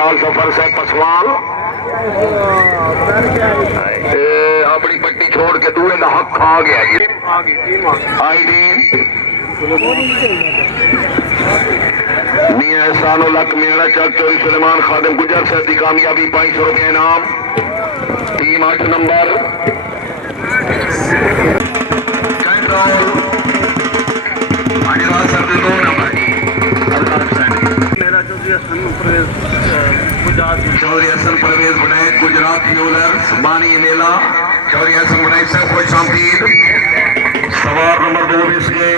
बिलाल सफर से पसवाल अपनी पट्टी छोड़ के दूए का हक खा गया जी। आई टीम मियां एहसानुल हक मेरा चक चोरी सुलेमान खादिम गुजर से दी कामयाबी 500 रुपये इनाम। टीम 8 नंबर कंट्रोल दो नंबर चौधरी हसन परवेज बनाए गुजरात यूलर्स बानी मेला चौधरी हसन बनाए सब कोई शांतिर सवार नंबर 2 इसके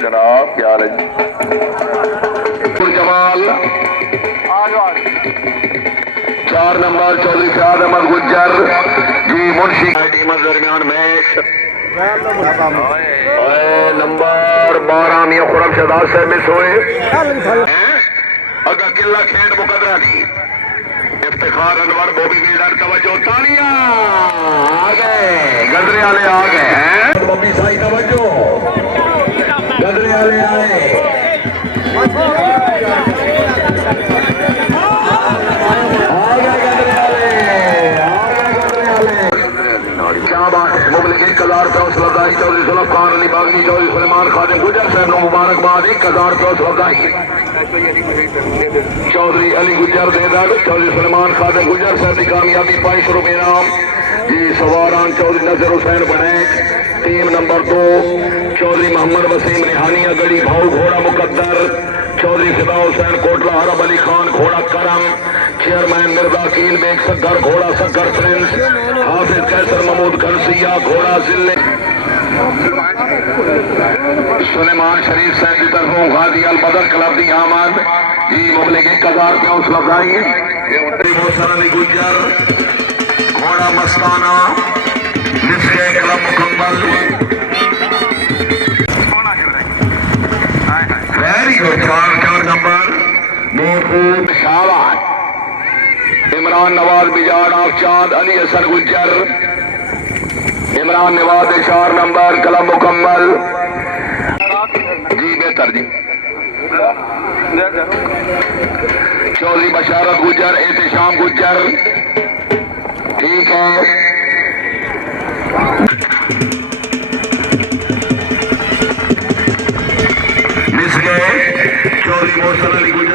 जनाब क्या हाल है जमाल 4 नंबर चौधरी शाह अहमद गुज्जर जी मुंशी टीम दरमियान मैच नंबर 12 मियां खुरम शहजाद साहब मिस हुए अगा किला खेड मुकदरा की इफ्तिखार अनवर बॉबी बिल्डर तवज्जो तालियां आ गए गजरे वाले आ गए हैं बॉबी साई तवज्जो गजरे वाले आए मुबलिक 1000 रुपये हौसलाफजाई चौधरी जुल्फ खान अली बागी चौधरी सुलेमान खादिम गुजर साहब को मुबारकबाद 1000 रुपये हौसलाफजाई चौधरी अली गुजर देदर चौधरी सुलेमान खादिम गुजर साहब की कामयाबी 500 रुपये इनाम जी। सवारान चौधरी नजर हुसैन बनैक टीम नंबर 2 चौधरी मोहम्मद वसीम रिहानिया गढ़ी भाऊ घोड़ा मुकद्दर चौधरी फिदा हुसैन कोटला हरब अली खान घोड़ा करम चेयरमैन मिर्जा कील बेग सगर घोड़ा सगर प्रिंस हाफिज कैसर महमूद खरसिया घोड़ा जिले सुलेमान शरीफ साहब की तरफों गाजी अल बदर क्लब दी आमद जी मुबलिक 1000 रुपये हौसला अफजाई मोहसन अली गुज्जर घोड़ा मस्ताना जिसके क्लब मुकम्मल वेरी गुड 4 नंबर महबूब शाबाश इमरान नवाज बिजाड़ आफचांद अली हसन गुज्जर इमरान नवाज 4 नंबर कलम मुकम्मल जी बेहतर जी। चौधरी बशारत गुज्जर एहतशाम गुज्जर ठीक है।